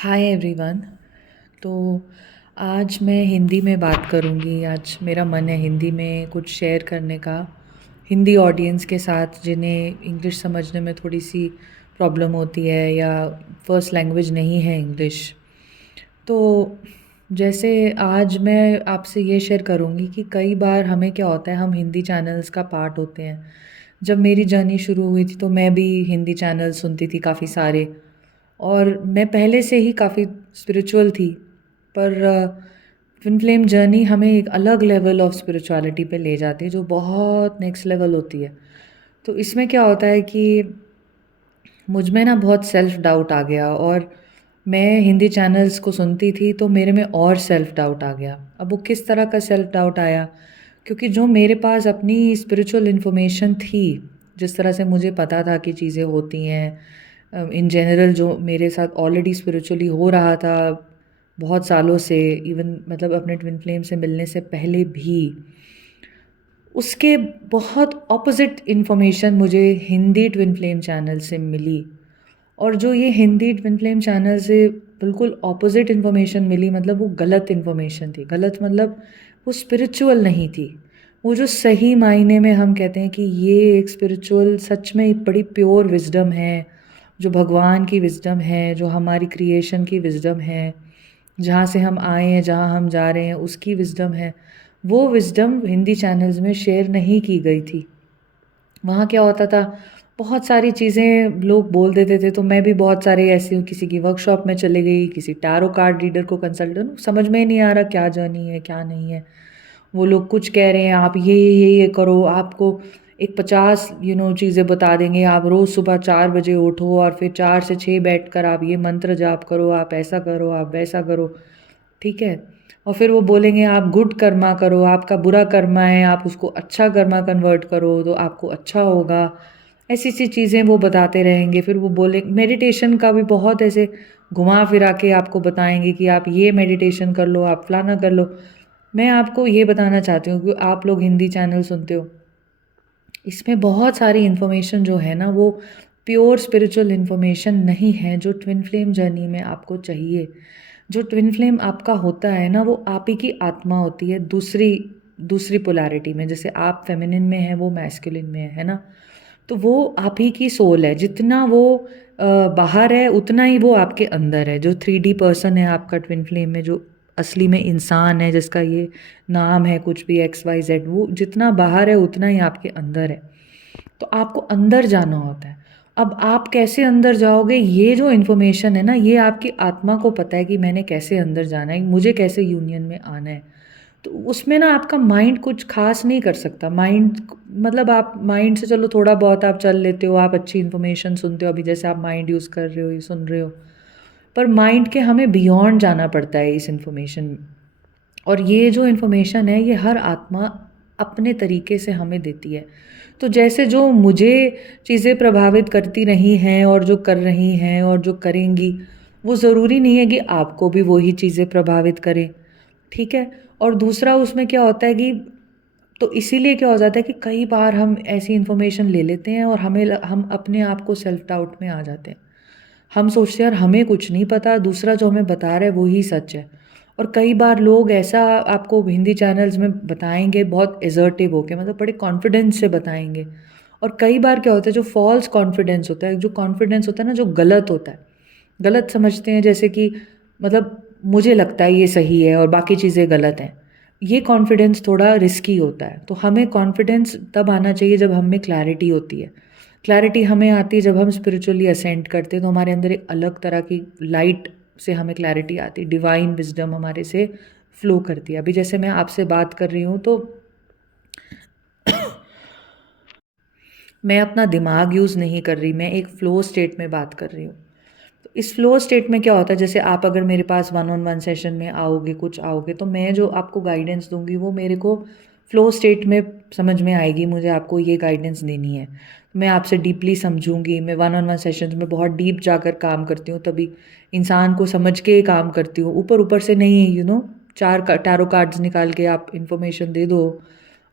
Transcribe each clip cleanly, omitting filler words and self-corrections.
Hi everyone. तो आज मैं हिंदी में बात करूँगी। आज मेरा मन है हिंदी में कुछ शेयर करने का, हिंदी ऑडियंस के साथ जिन्हें इंग्लिश समझने में थोड़ी सी प्रॉब्लम होती है या फर्स्ट लैंग्वेज नहीं है इंग्लिश। तो जैसे आज मैं आपसे ये शेयर करूँगी कि कई बार हमें क्या होता है, हम हिंदी चैनल्स का पार्ट होते हैं। जब मेरी जर्नी शुरू हुई थी तो मैं भी हिंदी चैनल सुनती थी काफ़ी सारे, और मैं पहले से ही काफ़ी स्पिरिचुअल थी। पर ट्विन फ्लेम जर्नी हमें एक अलग लेवल ऑफ स्पिरिचुअलिटी पे ले जाती है जो बहुत नेक्स्ट लेवल होती है। तो इसमें क्या होता है कि मुझ में ना बहुत सेल्फ डाउट आ गया, और मैं हिंदी चैनल्स को सुनती थी तो मेरे में और सेल्फ डाउट आ गया। अब वो किस तरह का सेल्फ डाउट आया, क्योंकि जो मेरे पास अपनी स्पिरिचुअल इन्फॉर्मेशन थी, जिस तरह से मुझे पता था कि चीज़ें होती हैं इन जनरल, जो मेरे साथ ऑलरेडी स्पिरिचुअली हो रहा था बहुत सालों से, इवन मतलब अपने ट्विन फ्लेम से मिलने से पहले भी, उसके बहुत ऑपोजिट इन्फॉर्मेशन मुझे हिंदी ट्विन फ्लेम चैनल से मिली। और जो ये हिंदी ट्विन फ्लेम चैनल से बिल्कुल ऑपोजिट इन्फॉर्मेशन मिली, मतलब वो गलत इन्फॉर्मेशन थी। गलत मतलब वो स्पिरिचुअल नहीं थी। वो जो सही मायने में हम कहते हैं कि ये एक स्पिरिचुअल सच में एक बड़ी प्योर विज़डम है, जो भगवान की विज़डम है, जो हमारी क्रिएशन की विज़डम है, जहाँ से हम आए हैं, जहाँ हम जा रहे हैं, उसकी विज़डम है। वो विज़डम हिंदी चैनल्स में शेयर नहीं की गई थी। वहाँ क्या होता था, बहुत सारी चीज़ें लोग बोल देते थे, तो मैं भी बहुत सारे ऐसी हूँ, किसी की वर्कशॉप में चले गई, किसी टैरो कार्ड रीडर को कंसल्ट करूँ, समझ में ही नहीं आ रहा क्या जर्नी है क्या नहीं है। वो लोग कुछ कह रहे हैं, आप ये करो, आपको एक 50 चीज़ें बता देंगे। आप रोज़ सुबह 4 बजे उठो और फिर 4 से 6 बैठकर आप ये मंत्र जाप करो, आप ऐसा करो, आप वैसा करो, ठीक है। और फिर वो बोलेंगे आप गुड कर्मा करो, आपका बुरा कर्मा है, आप उसको अच्छा कर्मा कन्वर्ट करो तो आपको अच्छा होगा। ऐसी चीज़ें वो बताते रहेंगे। फिर वो बोले मेडिटेशन का भी बहुत ऐसे घुमा फिरा के आपको बताएंगे कि आप ये मेडिटेशन कर लो, आप फलाना कर लो। मैं आपको ये बताना चाहती हूँ कि आप लोग हिंदी चैनल सुनते हो, इसमें बहुत सारी इन्फॉर्मेशन जो है ना, वो प्योर स्पिरिचुअल इन्फॉर्मेशन नहीं है जो ट्विन फ्लेम जर्नी में आपको चाहिए। जो ट्विन फ्लेम आपका होता है ना, वो आप ही की आत्मा होती है, दूसरी दूसरी पोलैरिटी में। जैसे आप फेमिनिन में है, वो मैस्कुलिन में है ना। तो वो आप ही की सोल है। जितना वो बाहर है उतना ही वो आपके अंदर है। जो 3D पर्सन है आपका ट्विन फ्लेम में, जो असली में इंसान है, जिसका ये नाम है कुछ भी XYZ, वो जितना बाहर है उतना ही आपके अंदर है। तो आपको अंदर जाना होता है। अब आप कैसे अंदर जाओगे, ये जो इन्फॉर्मेशन है ना, ये आपकी आत्मा को पता है कि मैंने कैसे अंदर जाना है, मुझे कैसे यूनियन में आना है। तो उसमें ना आपका माइंड कुछ खास नहीं कर सकता। माइंड मतलब आप माइंड से चलो थोड़ा बहुत आप चल लेते हो, आप अच्छी इन्फॉर्मेशन सुनते हो, अभी जैसे आप माइंड यूज़ कर रहे हो, ये सुन रहे हो। पर माइंड के हमें बियॉन्ड जाना पड़ता है इस इन्फॉर्मेशन में। और ये जो इन्फॉर्मेशन है, ये हर आत्मा अपने तरीके से हमें देती है। तो जैसे जो मुझे चीज़ें प्रभावित करती रही हैं और जो कर रही हैं और जो करेंगी, वो ज़रूरी नहीं है कि आपको भी वही चीज़ें प्रभावित करें, ठीक है। और दूसरा उसमें क्या होता है कि, तो इसीलिए क्या हो जाता है कि कई बार हम ऐसी इन्फॉर्मेशन ले लेते हैं और हम अपने आप को सेल्फ डाउट में आ जाते हैं। हम सोचते हैं यार हमें कुछ नहीं पता, दूसरा जो हमें बता रहा है वो ही सच है। और कई बार लोग ऐसा आपको हिंदी चैनल्स में बताएंगे बहुत एजर्टिव होके, मतलब बड़े कॉन्फिडेंस से बताएंगे। और कई बार क्या होता है, जो फॉल्स कॉन्फिडेंस होता है, जो कॉन्फिडेंस होता है ना, जो गलत होता है, गलत समझते हैं, जैसे कि मतलब मुझे लगता है ये सही है और बाकी चीज़ें गलत हैं। ये कॉन्फिडेंस थोड़ा रिस्की होता है। तो हमें कॉन्फिडेंस तब आना चाहिए जब हम में क्लैरिटी होती है। क्लैरिटी हमें आती है जब हम स्पिरिचुअली असेंड करते हैं, तो हमारे अंदर एक अलग तरह की लाइट से हमें क्लैरिटी आती है, डिवाइन विजडम हमारे से फ्लो करती है। अभी जैसे मैं आपसे बात कर रही हूँ तो मैं अपना दिमाग यूज़ नहीं कर रही, मैं एक फ़्लो स्टेट में बात कर रही हूँ। तो इस फ़्लो स्टेट में क्या होता है, जैसे आप अगर मेरे पास वन ऑन वन सेशन में आओगे, कुछ आओगे, तो मैं जो आपको गाइडेंस दूँगी वो मेरे को फ़्लो स्टेट में समझ में आएगी, मुझे आपको ये गाइडेंस देनी है। मैं आपसे डीपली समझूँगी। मैं वन ऑन वन सेशंस में बहुत डीप जाकर काम करती हूँ, तभी इंसान को समझ के काम करती हूँ, ऊपर-ऊपर से नहीं, 4 टैरो कार्ड्स निकाल के आप इन्फॉर्मेशन दे दो,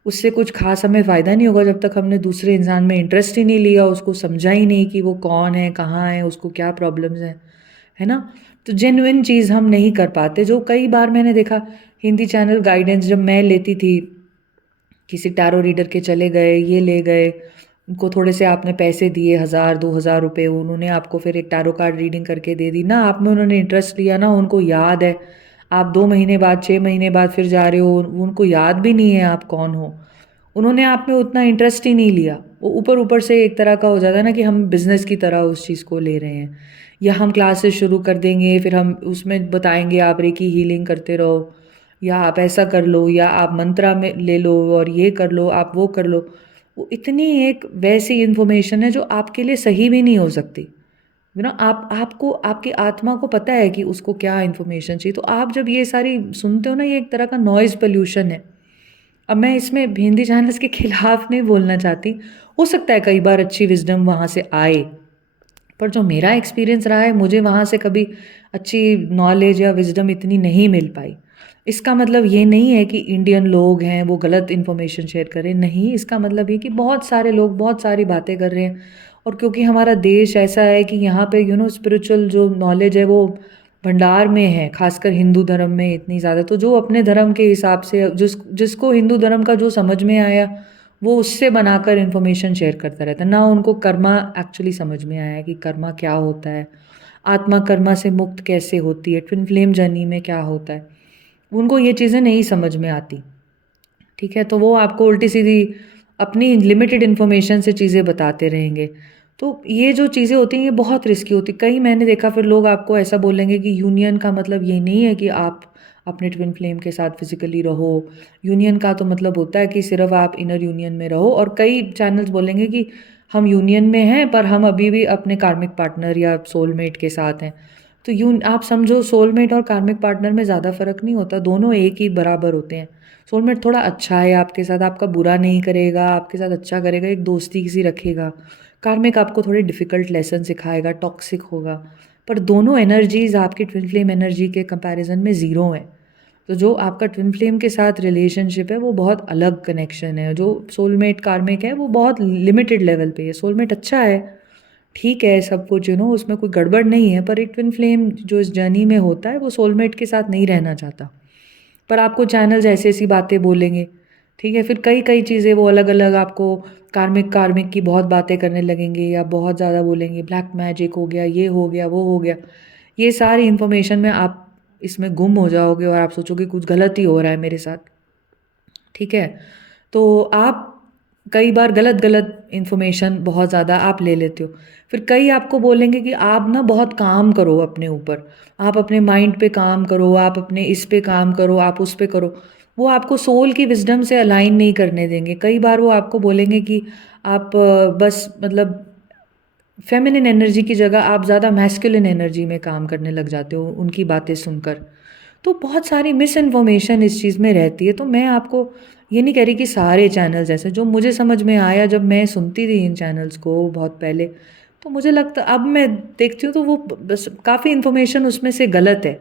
उससे कुछ ख़ास हमें फ़ायदा नहीं होगा जब तक हमने दूसरे इंसान में इंटरेस्ट ही नहीं लिया, उसको समझा ही नहीं कि वो कौन है, कहाँ है, उसको क्या प्रॉब्लम्स हैं, है ना? तो जेन्युइन चीज़ हम नहीं कर पाते, जो कई बार मैंने देखा हिंदी चैनल गाइडेंस जब मैं लेती थी, किसी टैरो रीडर के चले गए, ये ले गए, उनको थोड़े से आपने पैसे दिए 1000-2000 रुपए, उन्होंने आपको फिर एक टैरो कार्ड रीडिंग करके दे दी ना, आप में उन्होंने इंटरेस्ट लिया ना, उनको याद है, आप 2 महीने बाद 6 महीने बाद फिर जा रहे हो, उनको याद भी नहीं है आप कौन हो, उन्होंने आप में उतना इंटरेस्ट ही नहीं लिया। वो ऊपर ऊपर से एक तरह का हो जाता है ना कि हम बिज़नेस की तरह उस चीज़ को ले रहे हैं, या हम क्लासेस शुरू कर देंगे, फिर हम उसमें बताएंगे आप रेकी हीलिंग करते रहो, या आप ऐसा कर लो, या आप मंत्रा में ले लो और ये कर लो, आप वो कर लो। वो इतनी एक वैसी इन्फॉर्मेशन है जो आपके लिए सही भी नहीं हो सकती। आपको आपकी आत्मा को पता है कि उसको क्या इन्फॉर्मेशन चाहिए, तो आप जब ये सारी सुनते हो ना, ये एक तरह का नॉइज़ पोल्यूशन है। अब मैं इसमें हिंदी चैनल्स के खिलाफ नहीं बोलना चाहती, हो सकता है कई बार अच्छी विज़डम वहाँ से आए, पर जो मेरा एक्सपीरियंस रहा है, मुझे वहाँ से कभी अच्छी नॉलेज या विज़डम इतनी नहीं मिल पाई। इसका मतलब ये नहीं है कि इंडियन लोग हैं वो गलत इन्फॉर्मेशन शेयर कर रहे हैं, नहीं, इसका मतलब ये कि बहुत सारे लोग बहुत सारी बातें कर रहे हैं, और क्योंकि हमारा देश ऐसा है कि यहाँ पे स्पिरिचुअल जो नॉलेज है वो भंडार में है, खासकर हिंदू धर्म में इतनी ज़्यादा, तो जो अपने धर्म के हिसाब से जिसको हिंदू धर्म का जो समझ में आया, वो उससे बनाकर इन्फॉर्मेशन शेयर करता रहता है ना। उनको कर्मा एक्चुअली समझ में आया कि कर्मा क्या होता है, आत्मा कर्मा से मुक्त कैसे होती है, ट्विन फ्लेम जर्नी में क्या होता है, उनको ये चीज़ें नहीं समझ में आती। ठीक है, तो वो आपको उल्टी सीधी अपनी लिमिटेड इन्फॉर्मेशन से चीज़ें बताते रहेंगे। तो ये जो चीज़ें होती हैं ये बहुत रिस्की होती, कई मैंने देखा फिर लोग आपको ऐसा बोलेंगे कि यूनियन का मतलब ये नहीं है कि आप अपने ट्विन फ्लेम के साथ फिजिकली रहो, यूनियन का तो मतलब होता है कि सिर्फ आप इनर यूनियन में रहो, और कई चैनल्स बोलेंगे कि हम यूनियन में हैं पर हम अभी भी अपने कार्मिक पार्टनर या सोलमेट के साथ हैं। तो आप समझो सोलमेट और कार्मिक पार्टनर में ज़्यादा फ़र्क नहीं होता, दोनों एक ही बराबर होते हैं। सोलमेट थोड़ा अच्छा है आपके साथ, आपका बुरा नहीं करेगा, आपके साथ अच्छा करेगा, एक दोस्ती सी रखेगा। कार्मिक आपको थोड़े डिफ़िकल्ट लेसन सिखाएगा, टॉक्सिक होगा, पर दोनों एनर्जीज़ आपकी ट्विन फ्लेम एनर्जी के कंपैरिजन में ज़ीरो हैं। तो जो आपका ट्विन फ्लेम के साथ रिलेशनशिप है वो बहुत अलग कनेक्शन है, जो सोलमेट कार्मिक है वो बहुत लिमिटेड लेवल पे है। सोलमेट अच्छा है, ठीक है, सब कुछ उसमें कोई गड़बड़ नहीं है, पर एक ट्विन फ्लेम जो इस जर्नी में होता है वो सोलमेट के साथ नहीं रहना चाहता। पर आपको चैनल्स ऐसी-ऐसी बातें बोलेंगे, ठीक है? फिर कई-कई चीज़ें वो अलग-अलग आपको कार्मिक कार्मिक की बहुत बातें करने लगेंगे, या बहुत ज़्यादा बोलेंगे, ब्लैक मैजिक हो गया, ये हो गया, वो हो गया। ये सारी इन्फॉर्मेशन में आप इसमें गुम हो जाओगे और आप सोचोगे कुछ गलत ही हो रहा है मेरे साथ, ठीक है? तो आप कई बार गलत-गलत इन्फॉर्मेशन बहुत ज़्यादा आप ले लेते हो। फिर कई आपको बोलेंगे कि आप ना बहुत काम करो अपने ऊपर, आप अपने माइंड पे काम करो, आप अपने इस पे काम करो, आप उस पे करो। वो आपको सोल की विज़डम से अलाइन नहीं करने देंगे। कई बार वो आपको बोलेंगे कि आप बस मतलब फ़ेमिनिन एनर्जी की जगह आप ज़्यादा मैस्कुलिन एनर्जी में काम करने लग जाते हो उनकी बातें सुनकर। तो बहुत सारी मिस इन्फॉर्मेशन इस चीज़ में रहती है। तो मैं आपको ये नहीं कह रही कि सारे चैनल्स ऐसे, जो मुझे समझ में आया जब मैं सुनती थी इन चैनल्स को बहुत पहले, तो मुझे लगता अब मैं देखती हूँ तो वो बस काफ़ी इन्फॉर्मेशन उसमें से गलत है।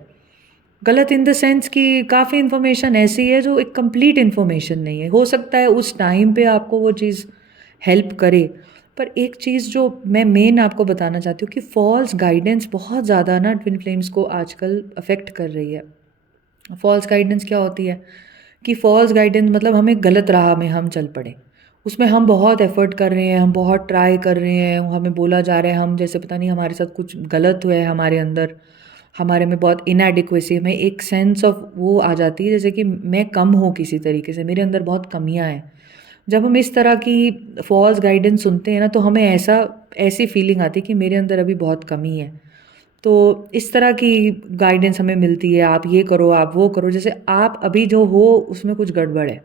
गलत इन द सेंस कि काफ़ी इन्फॉर्मेशन ऐसी है जो एक कंप्लीट इन्फॉर्मेशन नहीं है। हो सकता है उस टाइम पे आपको वो चीज़ हेल्प करे, पर एक चीज़ जो मैं मेन आपको बताना चाहती हूँ कि फ़ॉल्स गाइडेंस बहुत ज़्यादा ना ट्विन फ्लेम्स को आजकल अफ़ेक्ट कर रही है। फ़ॉल्स गाइडेंस क्या होती है कि फ़ॉल्स गाइडेंस मतलब हमें गलत राह में हम चल पड़े। उसमें हम बहुत एफ़र्ट कर रहे हैं, हम बहुत ट्राई कर रहे हैं, हमें बोला जा रहा है हम जैसे पता नहीं हमारे साथ कुछ गलत हुआ है हमारे अंदर, हमारे में बहुत इनएडिक्वेसी, हमें एक सेंस ऑफ वो आ जाती है जैसे कि मैं कम हूँ किसी तरीके से, मेरे अंदर बहुत कमियाँ हैं। जब हम इस तरह की फ़ॉल्स गाइडेंस सुनते हैं ना तो हमें ऐसी फ़ीलिंग आती है कि मेरे अंदर अभी बहुत कमी है। तो इस तरह की गाइडेंस हमें मिलती है, आप ये करो, आप वो करो, जैसे आप अभी जो हो उसमें कुछ गड़बड़ है।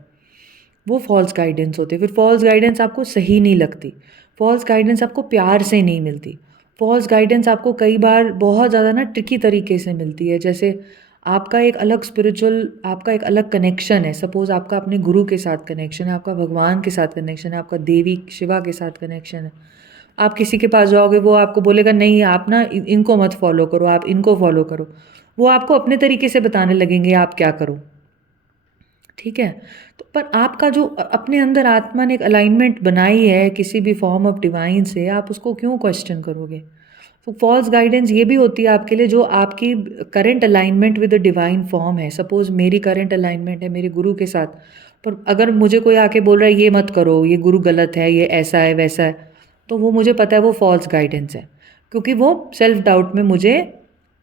वो फ़ॉल्स गाइडेंस होती है। फिर फ़ॉल्स गाइडेंस आपको सही नहीं लगती। फ़ॉल्स गाइडेंस आपको प्यार से नहीं मिलती। फ़ॉल्स गाइडेंस आपको कई बार बहुत ज़्यादा ना ट्रिकी तरीके से मिलती है। जैसे आपका एक अलग कनेक्शन है। सपोज़ आपका अपने गुरु के साथ कनेक्शन है, आपका भगवान के साथ कनेक्शन है, आपका देवी शिवा के साथ कनेक्शन है। आप किसी के पास जाओगे वो आपको बोलेगा नहीं आप ना इनको मत फ़ॉलो करो, आप इनको फ़ॉलो करो। वो आपको अपने तरीके से बताने लगेंगे आप क्या करो। ठीक है? तो पर आपका जो अपने अंदर आत्मा ने एक अलाइनमेंट बनाई है किसी भी फॉर्म ऑफ डिवाइन से, आप उसको क्यों क्वेश्चन करोगे? तो फॉल्स गाइडेंस ये भी होती है आपके लिए जो आपकी current alignment with the divine form है। सपोज़ मेरी करंट अलाइनमेंट है मेरे गुरु के साथ, पर अगर मुझे कोई आके बोल रहा है ये मत करो, ये गुरु गलत है, ये ऐसा है, वैसा है, तो वो मुझे पता है वो फॉल्स गाइडेंस है, क्योंकि वो सेल्फ डाउट में मुझे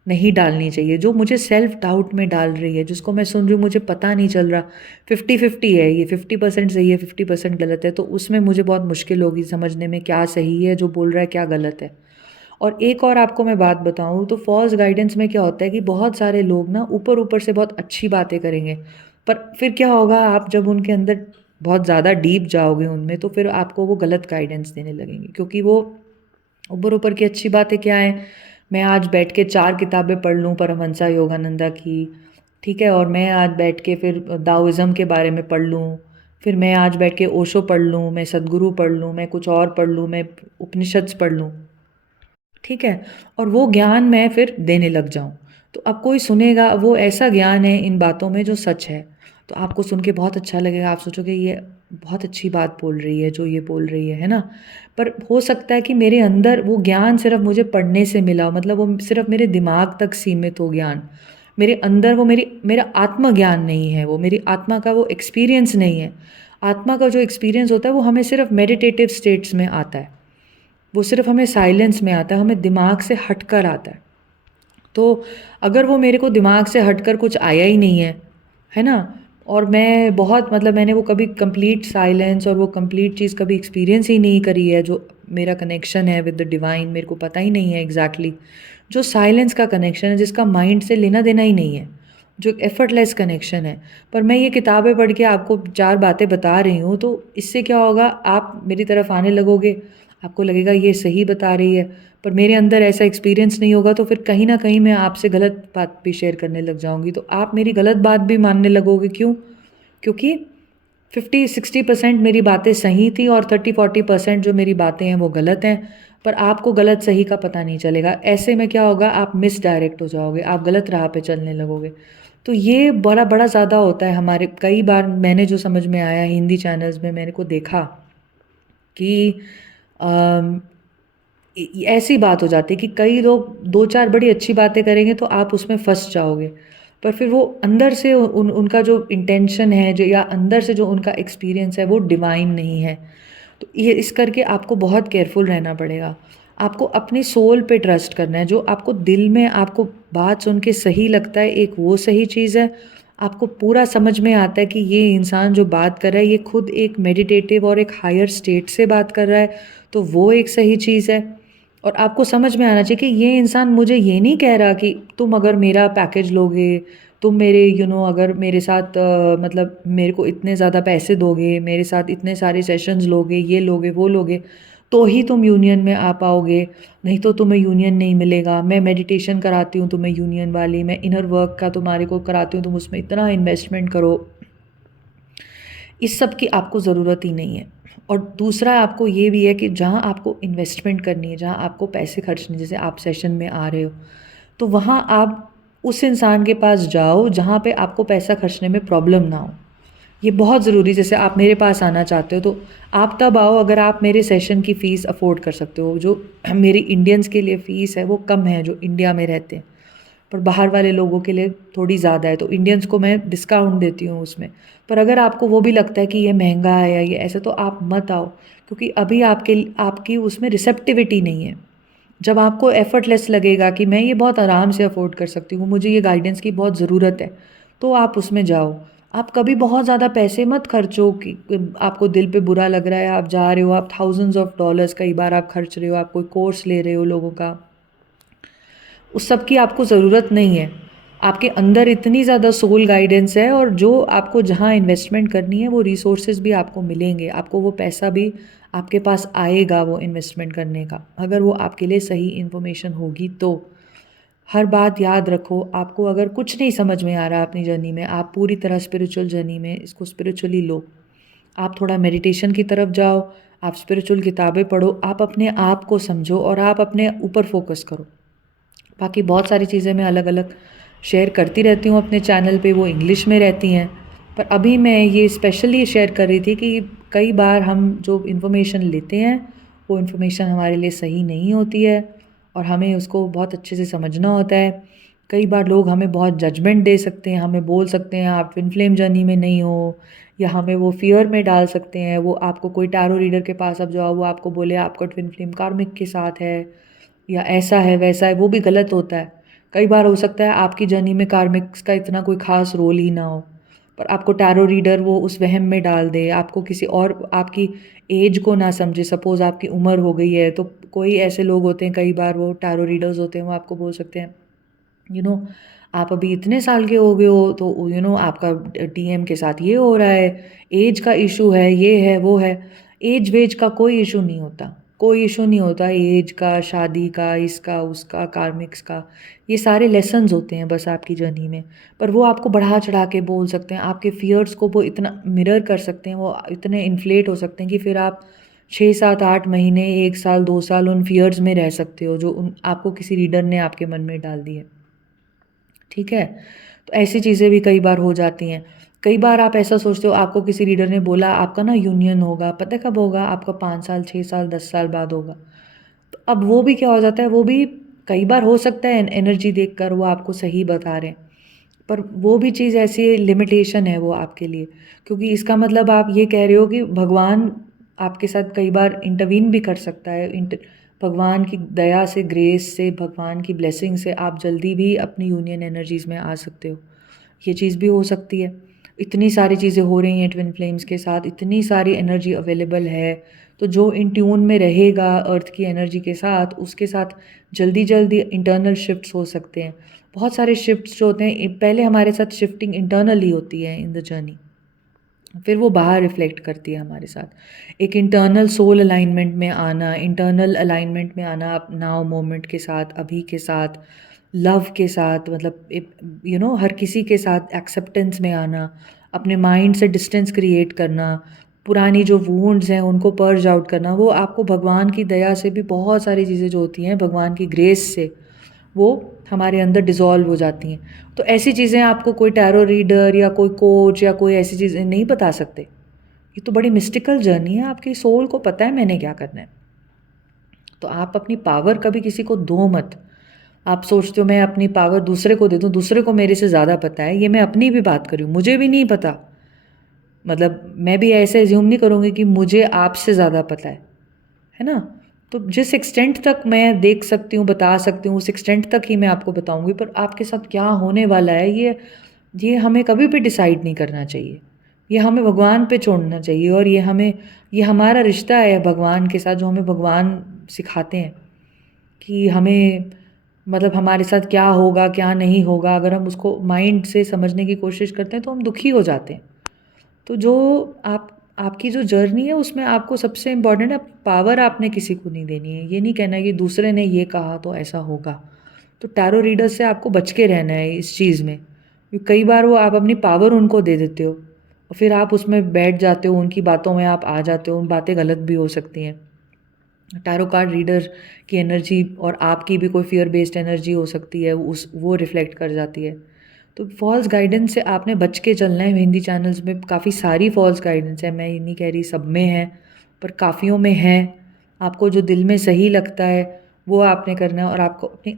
नहीं डालनी चाहिए। जो मुझे सेल्फ डाउट में डाल रही है, जिसको मैं सुन रही हूँ, मुझे पता नहीं चल रहा, 50-50 है, ये 50% सही है, 50% गलत है, तो उसमें मुझे बहुत मुश्किल होगी समझने में क्या सही है जो बोल रहा है, क्या गलत है। और एक और आपको मैं बात बताऊँ तो फॉल्स गाइडेंस में क्या होता है कि बहुत सारे लोग ना ऊपर ऊपर से बहुत अच्छी बातें करेंगे, पर फिर क्या होगा, आप जब उनके अंदर बहुत ज़्यादा डीप जाओगे उनमें, तो फिर आपको वो गलत गाइडेंस देने लगेंगे, क्योंकि वो ऊपर ऊपर की अच्छी बातें क्या हैं, मैं आज बैठ के 4 किताबें पढ़ लूँ परमहंसा योगानंदा की, ठीक है, और मैं आज बैठ के फिर दाओइज़्म के बारे में पढ़ लूँ, फिर मैं आज बैठ के ओशो पढ़ लूँ, मैं सद्गुरु पढ़ लूँ, मैं कुछ और पढ़ लूँ, मैं उपनिषद पढ़ लूँ, ठीक है, और वो ज्ञान मैं फिर देने लग जाऊँ। तो अब कोई सुनेगा, वो ऐसा ज्ञान है इन बातों में जो सच है, तो आपको सुन के बहुत अच्छा लगेगा, आप सोचोगे ये बहुत अच्छी बात बोल रही है जो ये बोल रही है ना? पर हो सकता है कि मेरे अंदर वो ज्ञान सिर्फ़ मुझे पढ़ने से मिला हो, मतलब वो सिर्फ़ मेरे दिमाग तक सीमित हो ज्ञान। मेरे अंदर वो मेरा आत्मज्ञान नहीं है, वो मेरी आत्मा का वो एक्सपीरियंस नहीं है। आत्मा का जो एक्सपीरियंस होता है वो हमें सिर्फ़ मेडिटेटिव स्टेट्स में आता है। वो सिर्फ़ हमें साइलेंस में आता है, हमें दिमाग से हटकर आता है। तो अगर वो मेरे को दिमाग से हटकर कुछ आया ही नहीं है ना? और मैं बहुत, मतलब मैंने वो कभी कंप्लीट साइलेंस और वो कंप्लीट चीज़ कभी एक्सपीरियंस ही नहीं करी है, जो मेरा कनेक्शन है विद द डिवाइन, मेरे को पता ही नहीं है एग्ज़ैक्टली। जो साइलेंस का कनेक्शन है, जिसका माइंड से लेना देना ही नहीं है, जो एक एफर्टलेस कनेक्शन है। पर मैं ये किताबें पढ़ के आपको 4 बातें बता रही हूँ, तो इससे क्या होगा, आप मेरी तरफ आने लगोगे, आपको लगेगा ये सही बता रही है, पर मेरे अंदर ऐसा एक्सपीरियंस नहीं होगा, तो फिर कहीं न कहीं मैं आपसे गलत बात भी शेयर करने लग जाऊँगी, तो आप मेरी गलत बात भी मानने लगोगे। क्यों? क्योंकि 50-60% मेरी बातें सही थी और 30-40% जो मेरी बातें हैं वो गलत हैं, पर आपको गलत सही का पता नहीं चलेगा। ऐसे में क्या होगा, आप मिसडायरेक्ट हो जाओगे, आप गलत राह पे चलने लगोगे। तो ये बड़ा ज़्यादा होता है हमारे, कई बार मैंने जो समझ में आया हिंदी चैनल्स में मैंने को देखा कि अम, ऐसी बात हो जाती है कि कई लोग 2-4 बड़ी अच्छी बातें करेंगे तो आप उसमें फँस जाओगे। पर फिर वो अंदर से उनका जो इंटेंशन है, जो या अंदर से जो उनका एक्सपीरियंस है वो डिवाइन नहीं है। तो ये इस करके आपको बहुत केयरफुल रहना पड़ेगा। आपको अपनी सोल पे ट्रस्ट करना है, जो आपको दिल में आपको बात सुन के सही लगता है, एक वो सही चीज़ है। आपको पूरा समझ में आता है कि ये इंसान जो बात कर रहा है ये खुद एक मेडिटेटिव और एक हायर स्टेट से बात कर रहा है, तो वो एक सही चीज़ है। और आपको समझ में आना चाहिए कि ये इंसान मुझे ये नहीं कह रहा कि तुम अगर मेरा पैकेज लोगे, तुम मेरे अगर मेरे साथ मतलब मेरे को इतने ज़्यादा पैसे दोगे, मेरे साथ इतने सारे सेशंस लोगे, ये लोगे, वो लोगे, तो ही तुम यूनियन में आ पाओगे, नहीं तो तुम्हें यूनियन नहीं मिलेगा। मैं मेडिटेशन कराती हूँ तुम्हें यूनियन वाली, मैं इनर वर्क का तुम्हारे को कराती हूँ, तुम उसमें इतना इन्वेस्टमेंट करो। इस सब की आपको ज़रूरत ही नहीं है। और दूसरा आपको ये भी है कि जहाँ आपको इन्वेस्टमेंट करनी है, जहाँ आपको पैसे खर्चने, जैसे आप सेशन में आ रहे हो, तो वहाँ आप उस इंसान के पास जाओ जहाँ पे आपको पैसा खर्चने में प्रॉब्लम ना हो। ये बहुत ज़रूरी है। जैसे आप मेरे पास आना चाहते हो तो आप तब आओ अगर आप मेरे सेशन की फ़ीस अफ़ोर्ड कर सकते हो। जो मेरी इंडियंस के लिए फ़ीस है वो कम है, जो इंडिया में रहते हैं, पर बाहर वाले लोगों के लिए थोड़ी ज़्यादा है, तो इंडियंस को मैं डिस्काउंट देती हूँ उसमें। पर अगर आपको वो भी लगता है कि ये महंगा है या ये ऐसा, तो आप मत आओ, क्योंकि अभी आपकी उसमें रिसेप्टिविटी नहीं है। जब आपको एफर्टलेस लगेगा कि मैं ये बहुत आराम से अफोर्ड कर सकती हूँ, मुझे ये गाइडेंस की बहुत ज़रूरत है, तो आप उसमें जाओ। आप कभी बहुत ज़्यादा पैसे मत खर्चो कि आपको दिल पे बुरा लग रहा है, आप जा रहे हो, आप थाउजेंड्स ऑफ डॉलर्स कई बार आप खर्च रहे हो, आप कोई कोर्स ले रहे हो लोगों का, उस सब की आपको ज़रूरत नहीं है। आपके अंदर इतनी ज़्यादा सोल गाइडेंस है, और जो आपको जहाँ इन्वेस्टमेंट करनी है वो रिसोर्सेज भी आपको मिलेंगे, आपको वो पैसा भी आपके पास आएगा वो इन्वेस्टमेंट करने का, अगर वो आपके लिए सही इन्फॉर्मेशन होगी तो। हर बात याद रखो, आपको अगर कुछ नहीं समझ में आ रहा अपनी जर्नी में, आप पूरी तरह स्पिरिचुअल जर्नी में इसको स्पिरिचुअली लो। आप थोड़ा मेडिटेशन की तरफ जाओ, आप स्पिरिचुअल किताबें पढ़ो, आप अपने आप को समझो और आप अपने ऊपर फोकस करो। बाकी बहुत सारी चीज़ें मैं अलग अलग शेयर करती रहती हूँ अपने चैनल पे, वो इंग्लिश में रहती हैं, पर अभी मैं ये स्पेशली शेयर कर रही थी कि कई बार हम जो इन्फॉर्मेशन लेते हैं वो इन्फॉर्मेशन हमारे लिए सही नहीं होती है, और हमें उसको बहुत अच्छे से समझना होता है। कई बार लोग हमें बहुत जजमेंट दे सकते हैं, हमें बोल सकते हैं आप ट्विन फ्लेम जर्नी में नहीं हो, या हमें वो फ़ियर में डाल सकते हैं। वो आपको कोई टैरो रीडर के पास अब जाओ, वो आपको बोले आपका ट्विन फ्लेम कार्मिक के साथ है, या ऐसा है वैसा है, वो भी गलत होता है। कई बार हो सकता है आपकी जर्नी में कार्मिक्स का इतना कोई ख़ास रोल ही ना हो, पर आपको टैरो रीडर वो उस वहम में डाल दे, आपको किसी और आपकी एज को ना समझे। सपोज़ आपकी उम्र हो गई है, तो कोई ऐसे लोग होते हैं, कई बार वो टैरो रीडर्स होते हैं, वो आपको बोल सकते हैं यू नो आप अभी इतने साल के हो गए हो, तो आपका डीएम के साथ ये हो रहा है, एज का इशू है, ये है वो है। एज वेज का कोई इशू नहीं होता, कोई इशू नहीं होता एज का, शादी का, इसका उसका, कार्मिक्स का। ये सारे लेसन्स होते हैं बस आपकी जर्नी में। पर वो आपको बढ़ा चढ़ा के बोल सकते हैं, आपके फियर्स को वो इतना मिरर कर सकते हैं, वो इतने इन्फ्लेट हो सकते हैं कि फिर आप 6 7 8 महीने, 1 साल 2 साल उन फियर्स में रह सकते हो जो उन आपको किसी रीडर ने आपके मन में डाल दी है। ठीक है? तो ऐसी चीज़ें भी कई बार हो जाती हैं। कई बार आप ऐसा सोचते हो, आपको किसी रीडर ने बोला आपका ना यूनियन होगा, पता है कब होगा? आपका 5 साल, 6 साल, 10 साल बाद होगा। तो अब वो भी क्या हो जाता है, वो भी कई बार हो सकता है एनर्जी देखकर वो आपको सही बता रहे हैं। पर वो भी चीज़ ऐसी लिमिटेशन है वो आपके लिए, क्योंकि इसका मतलब आप ये कह रहे हो कि भगवान आपके साथ कई बार इंटरवीन भी कर सकता है। भगवान की दया से, ग्रेस से, भगवान की ब्लेसिंग से आप जल्दी भी अपनी यूनियन एनर्जीज़ में आ सकते हो। ये चीज़ भी हो सकती है। इतनी सारी चीज़ें हो रही हैं ट्विन फ्लेम्स के साथ, इतनी सारी एनर्जी अवेलेबल है, तो जो इन ट्यून में रहेगा अर्थ की एनर्जी के साथ, उसके साथ जल्दी जल्दी इंटरनल शिफ्ट्स हो सकते हैं। बहुत सारे शिफ्ट्स जो होते हैं, पहले हमारे साथ शिफ्टिंग इंटरनली होती है इन द जर्नी, फिर वो बाहर रिफ्लेक्ट करती है हमारे साथ। एक इंटरनल सोल अलाइनमेंट में आना, इंटरनल अलाइनमेंट में आना नाउ मोमेंट के साथ, अभी के साथ, लव के साथ, मतलब हर किसी के साथ एक्सेप्टेंस में आना, अपने माइंड से डिस्टेंस क्रिएट करना, पुरानी जो वूंड्स हैं उनको पर्ज आउट करना। वो आपको भगवान की दया से भी बहुत सारी चीज़ें जो होती हैं, भगवान की ग्रेस से वो हमारे अंदर डिज़ोल्व हो जाती हैं। तो ऐसी चीज़ें आपको कोई टैरो रीडर या कोई कोच या कोई ऐसी चीज़ें नहीं बता सकते। ये तो बड़ी मिस्टिकल जर्नी है, आपकी सोल को पता है मैंने क्या करना है। तो आप अपनी पावर कभी किसी को दो मत। आप सोचते हो मैं अपनी पावर दूसरे को दे दूँ, दूसरे को मेरे से ज़्यादा पता है, ये मैं अपनी भी बात कर रही हूँ, मुझे भी नहीं पता। मतलब मैं भी ऐसे एज्यूम नहीं करूँगी कि मुझे आपसे ज़्यादा पता है ना? तो जिस एक्सटेंट तक मैं देख सकती हूँ, बता सकती हूँ, उस एक्सटेंट तक ही मैं आपको बताऊँगी। पर आपके साथ क्या होने वाला है, ये हमें कभी भी डिसाइड नहीं करना चाहिए। ये हमें भगवान पे छोड़ना चाहिए, और ये हमारा रिश्ता है भगवान के साथ, जो हमें भगवान सिखाते हैं कि हमें, मतलब हमारे साथ क्या होगा, क्या नहीं होगा। अगर हम उसको माइंड से समझने की कोशिश करते हैं तो हम दुखी हो जाते हैं। तो जो आपकी जो जर्नी है उसमें आपको सबसे इम्पोर्टेंट है, पावर आपने किसी को नहीं देनी है। ये नहीं कहना है कि दूसरे ने ये कहा तो ऐसा होगा। तो टैरो रीडर से आपको बच के रहना है इस चीज़ में, क्योंकि कई बार वो आप अपनी पावर उनको दे देते हो और फिर आप उसमें बैठ जाते हो, उनकी बातों में आप आ जाते हो, उन बातें गलत भी हो सकती हैं। टैरो कार्ड रीडर की एनर्जी और आपकी भी कोई फियर बेस्ड एनर्जी हो सकती है, वो रिफ्लेक्ट कर जाती है। तो फॉल्स गाइडेंस से आपने बच के चलना है। हिंदी चैनल्स में काफ़ी सारी फॉल्स गाइडेंस है, मैं ये नहीं कह रही सब में है, पर काफ़ियों में है। आपको जो दिल में सही लगता है वो आपने करना है, और आपको अपनी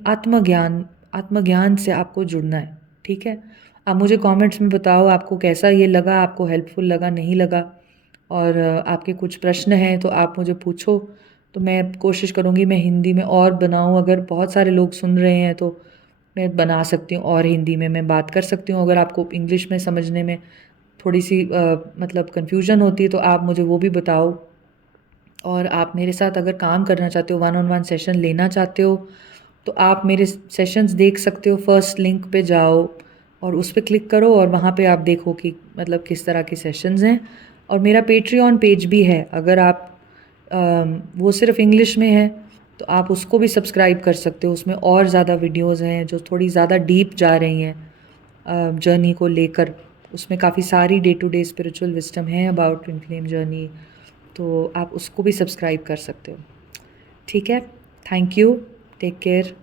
आत्मज्ञान से आपको जुड़ना है। ठीक है? आप मुझे कमेंट्स में बताओ आपको कैसा ये लगा, आपको हेल्पफुल लगा, नहीं लगा। और आपके कुछ प्रश्न हैं तो आप मुझे पूछो, तो मैं कोशिश करूँगी मैं हिंदी में और बनाऊँ। अगर बहुत सारे लोग सुन रहे हैं तो मैं बना सकती हूँ, और हिंदी में मैं बात कर सकती हूँ। अगर आपको इंग्लिश में समझने में थोड़ी सी मतलब कन्फ्यूजन होती है तो आप मुझे वो भी बताओ। और आप मेरे साथ अगर काम करना चाहते हो, 1-on-1 सेशन लेना चाहते हो, तो आप मेरे सेशंस देख सकते हो। फर्स्ट लिंक पे जाओ और उस पे क्लिक करो, और वहाँ पे आप देखो कि मतलब किस तरह के सेशंस हैं। और मेरा पेट्रियन पेज भी है, अगर आप वो सिर्फ इंग्लिश में है तो आप उसको भी सब्सक्राइब कर सकते हो। उसमें और ज़्यादा वीडियोस हैं जो थोड़ी ज़्यादा डीप जा रही हैं जर्नी को लेकर। उसमें काफ़ी सारी day to day spiritual wisdom है अबाउट ट्विन फ्लेम जर्नी, तो आप उसको भी सब्सक्राइब कर सकते हो। ठीक है? Thank you, take care.